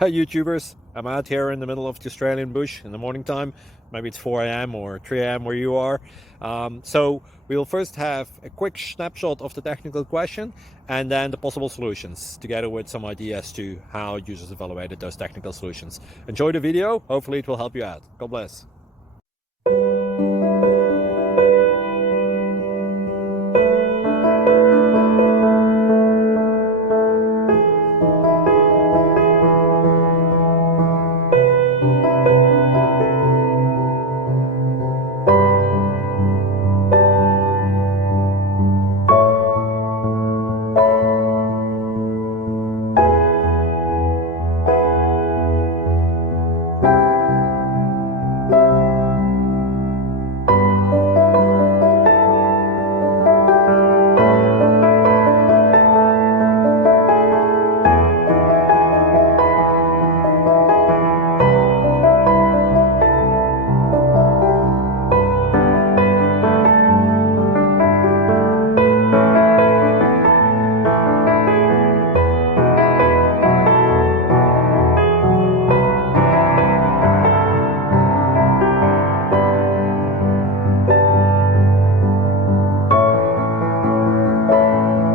Hi YouTubers, I'm out here in the middle of the Australian bush in the morning time. Maybe it's 4 a.m. or 3 a.m. where you are. So we'll first have a quick snapshot of the technical question and then the possible solutions, together with some ideas to how users evaluated those technical solutions. Enjoy the video, hopefully it will help you out. God bless.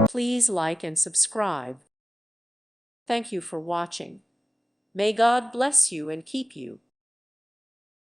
Please like and subscribe. Thank you for watching. May God bless you and keep you.